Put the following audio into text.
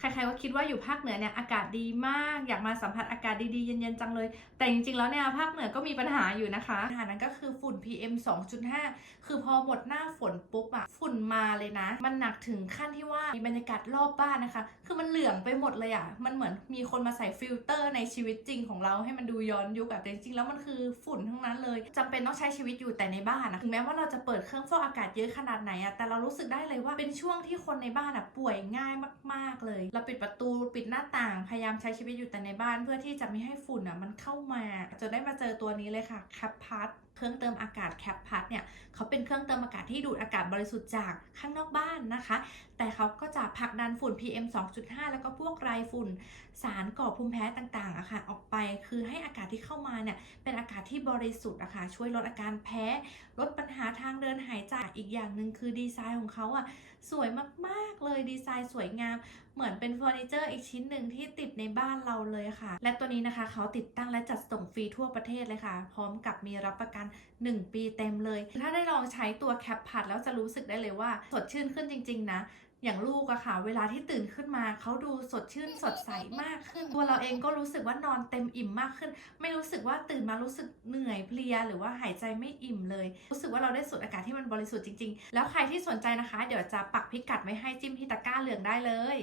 ใครๆก็คิดว่าอยู่ภาคเหนือเนี่ยอากาศดีมาก อยากมาสัมผัสอากาศดีๆ เย็นๆจังเลย แต่จริงๆ แล้วเนี่ยภาคเหนือก็มีปัญหาอยู่นะคะปัญหานั้นก็คือฝุ่น PM 2.5 คือพอหมดหน้าฝนปุ๊บอะฝุ่นมาเลยนะ มันหนักถึงขั้นที่ว่ามีบรรยากาศรอบบ้านนะคะ คือมันเหลืองไปหมดเลยอะมันเหมือนมีคนมาใส่ฟิลเตอร์ในชีวิตจริงของเราให้มันดูย้อนยุคอะแต่จริงๆแล้วมันคือฝุ่นทั้งนั้นเลยจำเป็นต้องใช้ชีวิตอยู่แต่ในบ้านนะถึงแม้ว่าเราจะเปิดเครื่องฟอกอากาศเยอะขนาดไหนอะแต่เรารู้สึกได้เลยว่าเป็นช่วงที่คนในบ้านอะป่วยง่ายมาก ๆเลยเราปิดประตูปิดหน้าต่างพยายามใช้ชีวิตอยู่แต่ในบ้าน เพื่อที่จะไม่ให้ฝุ่นอะมันเข้ามาจนได้มาเจอตัวนี้เลยค่ะแคปพัดเครื่องเติมอากาศแคปพัดเนี่ยเขาเป็นเครื่องเติมอากาศที่ดูดอากาศบริสุทธิ์จากข้างนอกบ้านนะคะ แต่เขาก็จะผลักดันฝุ่น PM 2.5 แล้วก็พวกไรฝุ่น สารก่อภูมิแพ้ต่างๆอะค่ะออกไปคือให้อากาศที่เข้ามาเนี่ยเป็นอากาศที่บริสุทธิ์อะค่ะช่วยลดอาการแพ้ ลดปัญหาทางเดินหายใจอีกอย่างหนึ่งคือดีไซน์ของเขาอะสวยมากๆเลยดีไซน์สวยงามเหมือนเป็นเฟอร์นิเจอร์อีกชิ้นหนึ่งที่ติดในบ้านเราเลยค่ะ และตัวนี้นะคะเขาติดตั้งและจัดส่งฟรีทั่วประเทศเลยค่ะ พร้อมกับมีรับประกัน 1 ปีเต็มเลย ถ้าได้ลองใช้ตัวแคปพัดแล้วจะรู้สึกได้เลยว่าสดชื่นขึ้นจริง ๆ นะอย่างลูกอะค่ะ เวลาที่ตื่นขึ้นมาเขาดูสดชื่นสดใสมากขึ้น ตัวเราเองก็รู้สึกว่านอนเต็มอิ่มมากขึ้น ไม่รู้สึกว่าตื่นมารู้สึกเหนื่อยเพลีย หรือว่าหายใจไม่อิ่มเลย รู้สึกว่าเราได้สูดอากาศที่มันบริสุทธิ์จริง ๆ แล้วใครที่สนใจนะคะ เดี๋ยวจะปักพิกัดไว้ให้จิ้มที่ตะกร้าเหลืองได้เลย